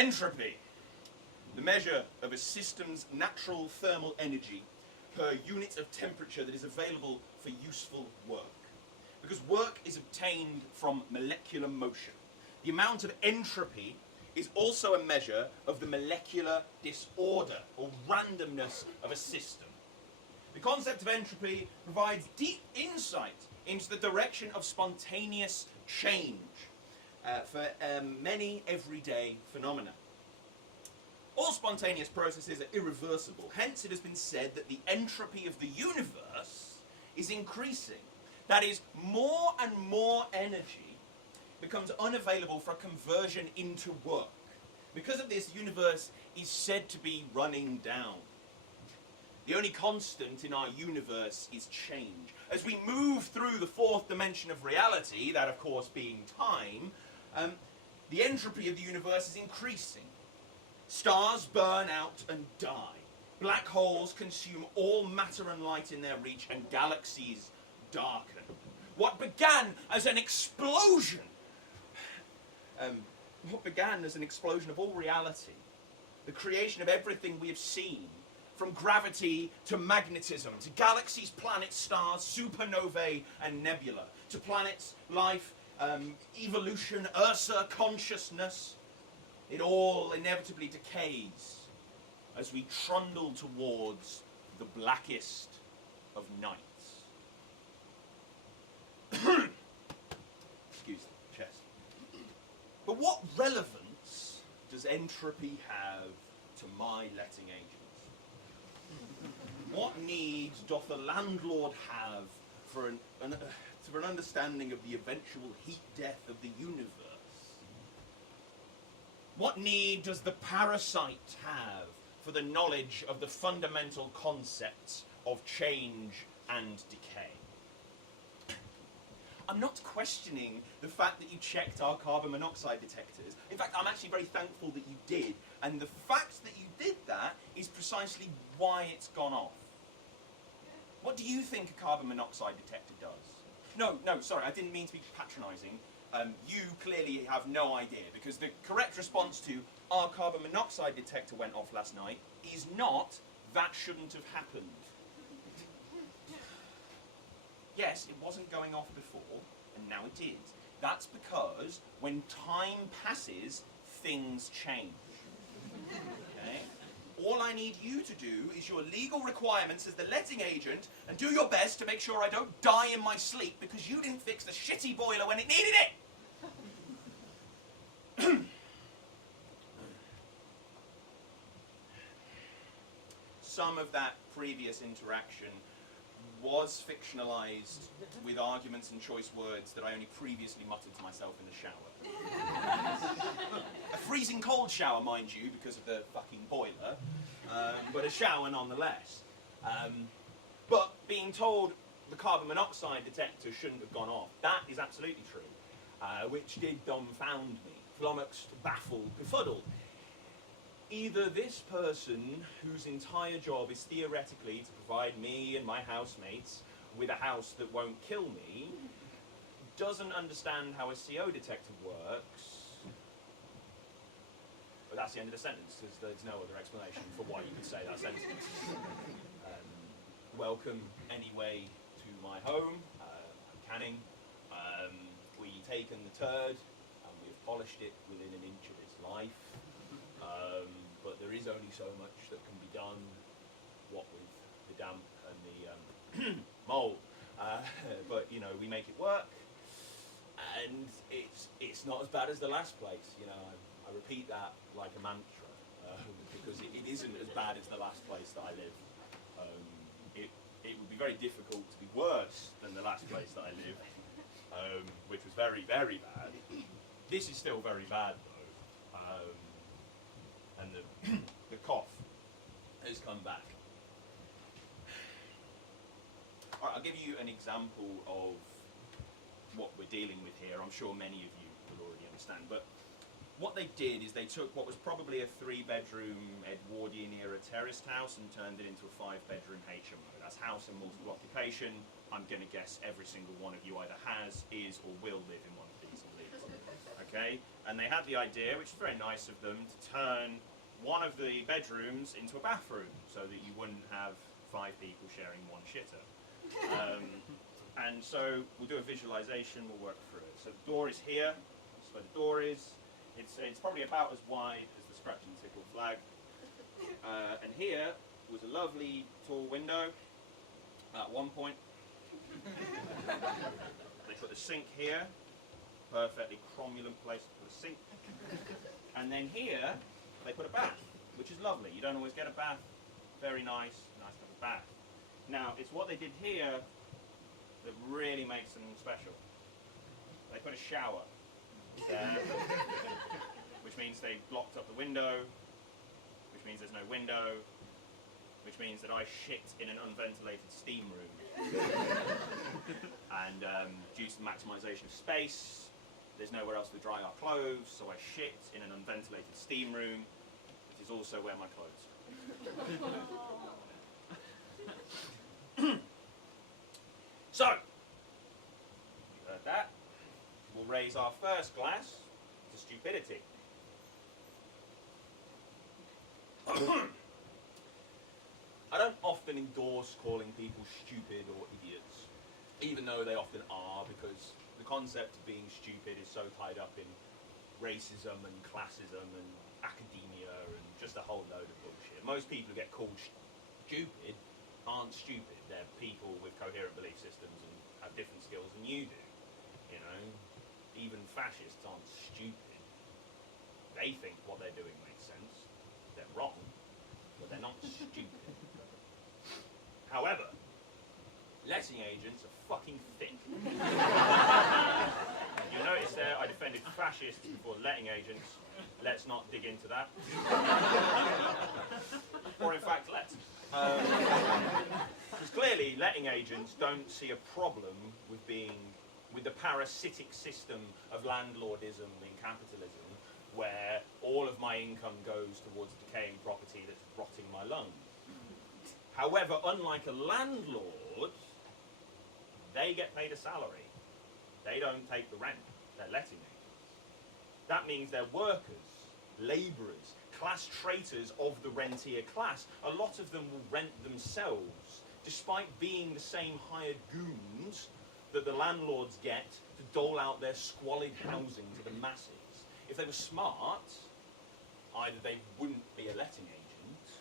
Entropy, the measure of a system's natural thermal energy per unit of temperature that is available for useful work. Because work is obtained from molecular motion. The amount of entropy is also a measure of the molecular disorder or randomness of a system. The concept of entropy provides deep insight into the direction of spontaneous change for many everyday phenomena. All spontaneous processes are irreversible. Hence, it has been said that the entropy of the universe is increasing. That is, more and more energy becomes unavailable for conversion into work. Because of this, the universe is said to be running down. The only constant in our universe is change. As we move through the fourth dimension of reality, that of course being time, the entropy of the universe is increasing. Stars burn out and die. Black holes consume all matter and light in their reach, and galaxies darken. What began as an explosion of all reality, the creation of everything we have seen, from gravity to magnetism, to galaxies, planets, stars, supernovae, and nebula, to planets, life, evolution, Ursa, consciousness, it all inevitably decays as we trundle towards the blackest of nights. Excuse the chest. But what relevance does entropy have to my letting agents? What need doth the landlord have for an understanding of the eventual heat death of the universe? What need does the parasite have for the knowledge of the fundamental concepts of change and decay? I'm not questioning the fact that you checked our carbon monoxide detectors. In fact, I'm actually very thankful that you did. And the fact that you did that is precisely why it's gone off. What do you think a carbon monoxide detector does? No, sorry, I didn't mean to be patronising. You clearly have no idea, because the correct response to our carbon monoxide detector went off last night is not, that shouldn't have happened. Yes, it wasn't going off before, and now it is. That's because when time passes, things change. Okay? All I need you to do is your legal requirements as the letting agent, and do your best to make sure I don't die in my sleep because you didn't fix the shitty boiler when it needed it! Some of that previous interaction was fictionalised with arguments and choice words that I only previously muttered to myself in the shower. A freezing cold shower, mind you, because of the fucking boiler, but a shower nonetheless. But being told the carbon monoxide detector shouldn't have gone off, that is absolutely true, which did dumbfound me, flummoxed, baffled, befuddled. Either this person, whose entire job is theoretically to provide me and my housemates with a house that won't kill me, doesn't understand how a CO detector works. But that's the end of the sentence, because there's no other explanation for why you could say that sentence. Welcome, anyway, to my home. I'm Canning. We've taken the turd and we've polished it within an inch of its life. But there is only so much that can be done, what with the damp and the mould. But, you know, we make it work, and it's not as bad as the last place. You know, I repeat that like a mantra, because it isn't as bad as the last place that I live. It would be very difficult to be worse than the last place that I lived, which was very, very bad. This is still very bad, though. And the cough has come back. All right, I'll give you an example of what we're dealing with here. I'm sure many of you will already understand. But what they did is they took what was probably a 3-bedroom Edwardian-era terraced house and turned it into a 5-bedroom HMO. That's house and multiple occupation. I'm going to guess every single one of you either has, is, or will live in one of these in Leeds. Okay, and they had the idea, which is very nice of them, to turn one of the bedrooms into a bathroom so that you wouldn't have 5 people sharing one shitter. And so we'll do a visualization, we'll work through it. So the door is here, that's where the door is. It's probably about as wide as the Scratch and Tickle flag. And here was a lovely tall window at one point. They put the sink here, perfectly cromulent place to put a sink. And then here, they put a bath, which is lovely. You don't always get a bath. Very nice, nice to have a bath. Now, it's what they did here that really makes them special. They put a shower there, which means they blocked up the window, which means there's no window, which means that I shit in an unventilated steam room. And due to the maximisation of space, there's nowhere else to dry our clothes, so I shit in an unventilated steam room, which is also where my clothes are. So, you heard that. We'll raise our first glass to stupidity. I don't often endorse calling people stupid or idiots, even though they often are, because the concept of being stupid is so tied up in racism and classism and academia and just a whole load of bullshit. Most people who get called stupid aren't stupid. They're people with coherent belief systems and have different skills than you do. You know, even fascists aren't stupid. They think what they're doing makes sense. They're wrong, but they're not stupid. However, letting agents are fucking thick. You'll notice there I defended fascists before letting agents. Let's not dig into that. Or in fact, let's. Because clearly letting agents don't see a problem with the parasitic system of landlordism in capitalism, where all of my income goes towards decaying property that's rotting my lungs. However, unlike a landlord, they get paid a salary. They don't take the rent. They're letting agents. That means they're workers, labourers, class traitors of the rentier class. A lot of them will rent themselves, despite being the same hired goons that the landlords get to dole out their squalid housing to the masses. If they were smart, either they wouldn't be a letting agent,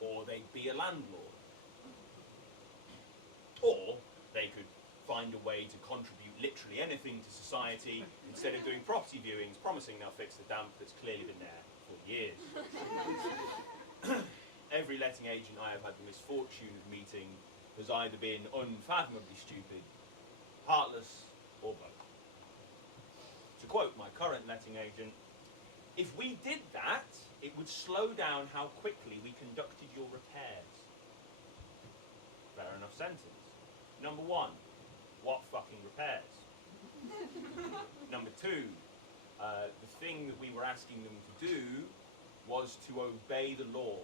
or they'd be a landlord. Or they could find a way to contribute literally anything to society instead of doing property viewings, promising they'll fix the damp that's clearly been there for years. Every letting agent I have had the misfortune of meeting has either been unfathomably stupid, heartless, or both. To quote my current letting agent, "If we did that, it would slow down how quickly we conducted your repairs." Fair enough sentence. Number one, what fucking repairs? Number two, the thing that we were asking them to do was to obey the law.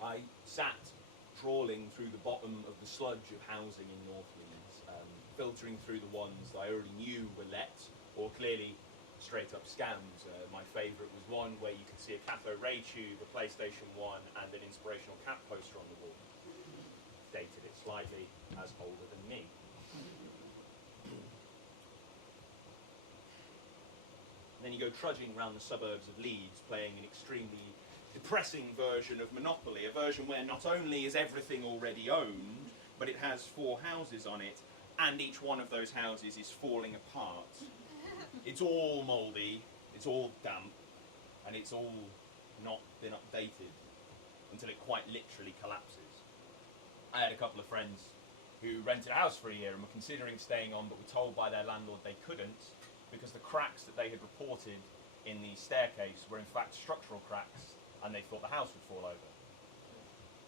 I sat trawling through the bottom of the sludge of housing in North Leeds, filtering through the ones that I already knew were let, or clearly straight up scams. My favourite was one where you could see a cathode ray tube, a PlayStation 1 and an inspirational cat poster on the wall. Dated it slightly, as older than me. Then you go trudging around the suburbs of Leeds, playing an extremely depressing version of Monopoly, a version where not only is everything already owned, but it has 4 houses on it, and each one of those houses is falling apart. It's all mouldy, it's all damp, and it's all not been updated until it quite literally collapses. I had a couple of friends who rented a house for a year and were considering staying on, but were told by their landlord they couldn't because the cracks that they had reported in the staircase were in fact structural cracks, and they thought the house would fall over.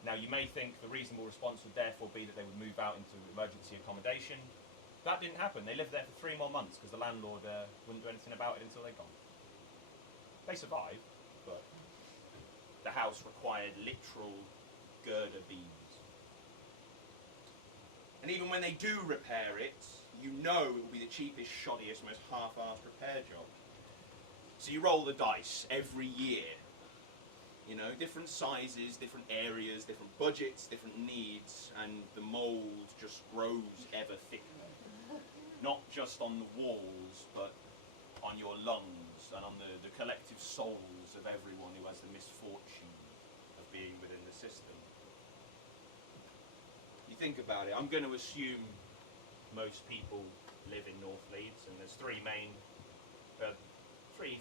Now, you may think the reasonable response would therefore be that they would move out into emergency accommodation. That didn't happen. They lived there for 3 more months because the landlord wouldn't do anything about it until they'd gone. They survived, the house required literal girder beams. And even when they do repair it, you know it will be the cheapest, shoddiest, most half-assed repair job. So you roll the dice every year. You know, different sizes, different areas, different budgets, different needs, and the mould just grows ever thicker. Not just on the walls, but on your lungs and on the collective souls of everyone who has the misfortune of being within the system. You think about it, I'm going to assume most people live in North Leeds, and there's three,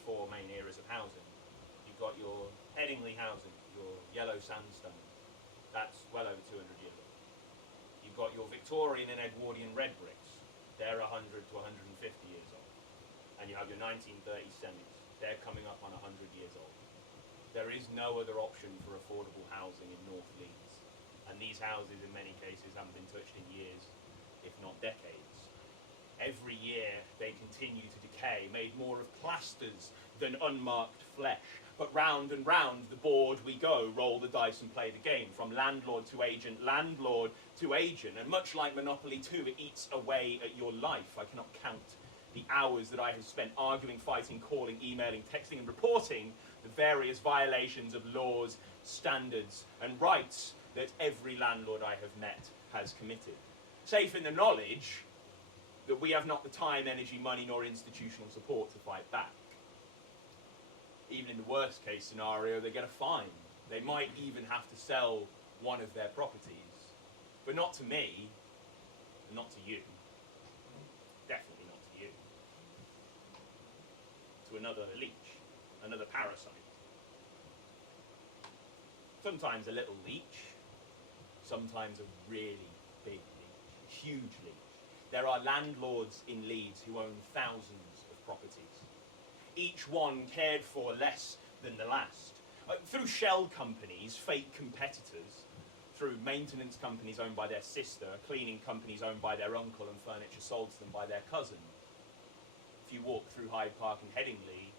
four main areas of housing. You've got your Headingley housing, your yellow sandstone, that's well over 200 years old. You've got your Victorian and Edwardian red bricks, they're 100 to 150 years old. And you have your 1930 semis, they're coming up on 100 years old. There is no other option for affordable housing in North Leeds. And these houses in many cases haven't been touched in years, if not decades. Every year they continue to decay, made more of plasters than unmarked flesh. But round and round the board we go, roll the dice and play the game, from landlord to agent, landlord to agent. And much like Monopoly 2, it eats away at your life. I cannot count the hours that I have spent arguing, fighting, calling, emailing, texting and reporting the various violations of laws, standards and rights that every landlord I have met has committed. Safe in the knowledge that we have not the time, energy, money nor institutional support to fight back. Even in the worst case scenario, they get a fine. They might even have to sell one of their properties. But not to me, and not to you. Definitely not to you. To another leech, another parasite. Sometimes a little leech, sometimes a really big leech, huge leech. There are landlords in Leeds who own thousands of properties, each one cared for less than the last. Through shell companies, fake competitors, through maintenance companies owned by their sister, cleaning companies owned by their uncle, and furniture sold to them by their cousin. If you walk through Hyde Park and Headingley,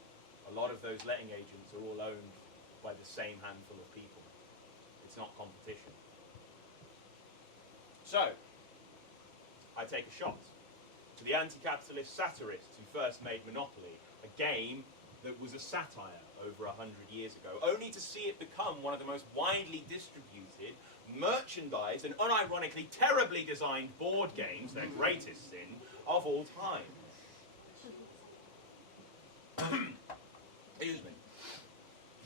a lot of those letting agents are all owned by the same handful of people. It's not competition. So, I take a shot to the anti-capitalist satirists who first made Monopoly, a game that was a satire over 100 years ago, only to see it become one of the most widely distributed, merchandised, and unironically terribly designed board games, their greatest sin, of all time. Excuse me.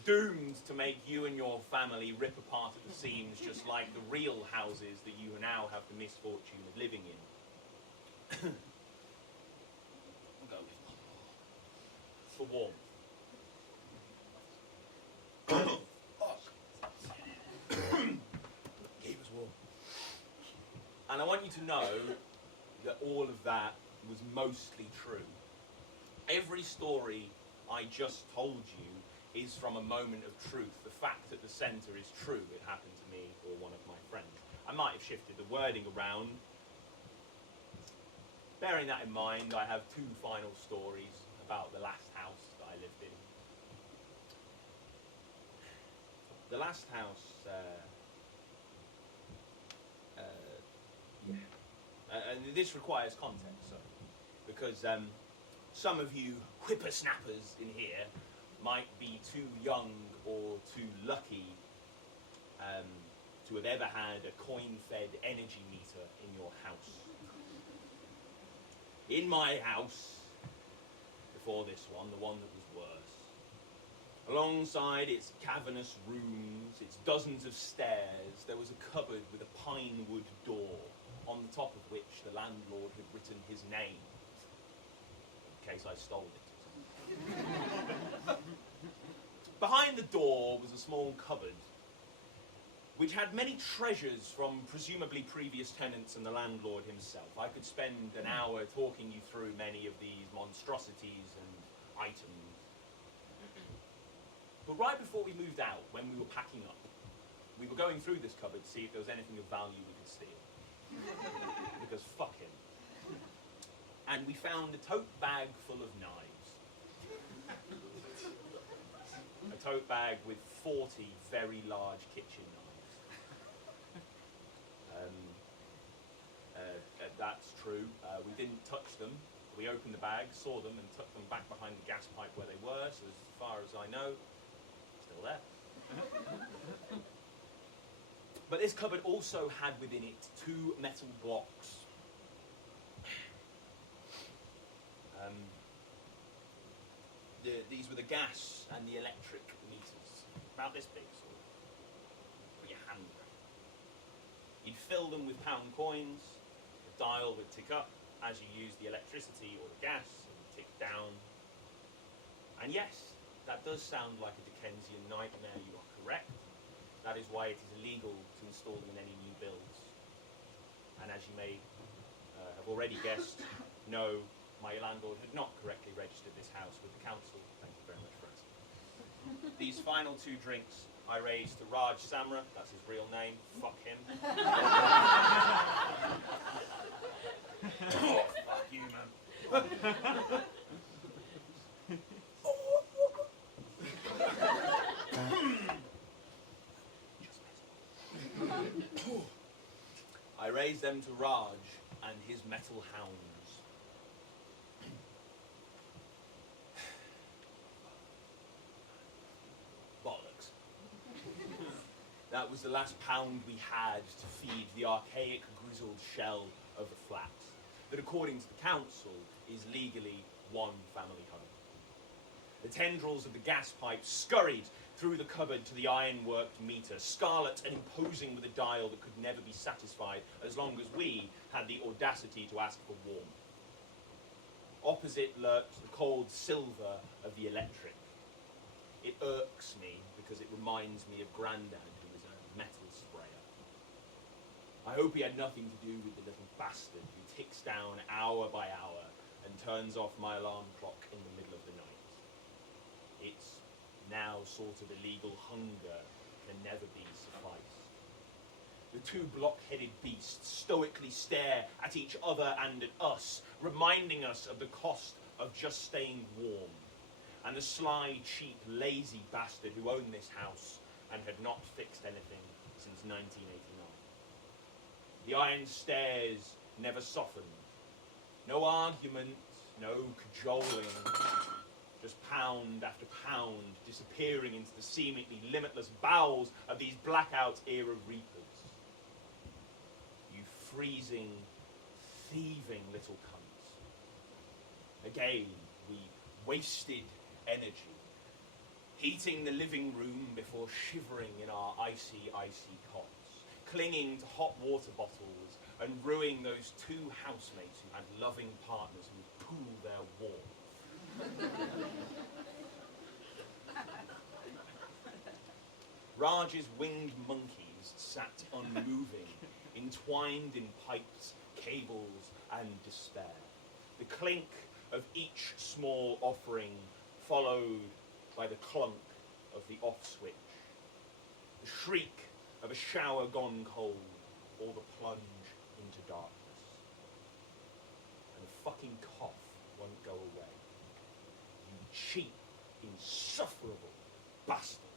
Doomed to make you and your family rip apart at the seams, just like the real houses that you now have the misfortune of living in. For warmth. Keep us warm. And I want you to know that all of that was mostly true. Every story I just told you is from a moment of truth. The fact at the centre is true. It happened to me or one of my friends. I might have shifted the wording around. Bearing that in mind, I have two final stories about the last house that I lived in. The last house, and this requires context, so, because some of you whippersnappers in here might be too young or too lucky to have ever had a coin-fed energy meter in your house. In my house, before this one, the one that was worse, alongside its cavernous rooms, its dozens of stairs, there was a cupboard with a pine wood door, on the top of which the landlord had written his name, in case I stole it. Behind the door was a small cupboard, which had many treasures from presumably previous tenants and the landlord himself. I could spend an hour talking you through many of these monstrosities and items. But right before we moved out, when we were packing up, we were going through this cupboard to see if there was anything of value we could steal. Because fuck him. And we found a tote bag full of knives. A tote bag with 40 very large kitchen knives. That's true. We didn't touch them. We opened the bag, saw them, and tucked them back behind the gas pipe where they were, so as far as I know, still there. But this cupboard also had within it 2 metal blocks. These were the gas and the electric meters, about this big, sort of. Put your hand around. You'd fill them with pound coins. The dial would tick up as you used the electricity or the gas, and would tick down. And yes, that does sound like a Dickensian nightmare. You are correct. That is why it is illegal to install them in any new builds. And as you may have already guessed, no, my landlord had not correctly registered this house with the council. Thank you very much for asking. These final 2 drinks I raised to Raj Samra, that's his real name, fuck him. Oh, fuck you, man. I raised them to Raj and his metal hounds. Bollocks. That was the last pound we had to feed the archaic, grizzled shell of the flat, that according to the council is legally one family home. The tendrils of the gas pipe scurried through the cupboard to the iron-worked meter, scarlet and imposing with a dial that could never be satisfied as long as we had the audacity to ask for warmth. Opposite lurked the cold silver of the electric. It irks me because it reminds me of Grandad, who was a metal sprayer. I hope he had nothing to do with the little bastard who ticks down hour by hour and turns off my alarm clock in the middle of the night. Its now sort of illegal hunger can never be sufficed. The 2 block-headed beasts stoically stare at each other and at us, reminding us of the cost of just staying warm, and the sly, cheap, lazy bastard who owned this house and had not fixed anything since 1989. The iron stares never softened. No argument, no cajoling, just pound after pound disappearing into the seemingly limitless bowels of these blackout-era reapers. You freezing, thieving little cunts. Again, we wasted energy, heating the living room before shivering in our icy, icy cots, clinging to hot water bottles and ruining those 2 housemates who had loving partners who would pool their warmth. Raj's winged monkeys sat unmoving, entwined in pipes, cables, and despair. The clink of each small offering followed by the clunk of the off switch. The shriek of a shower gone cold, or the plunge into darkness. And the fucking cough won't go away. You cheap, insufferable bastard.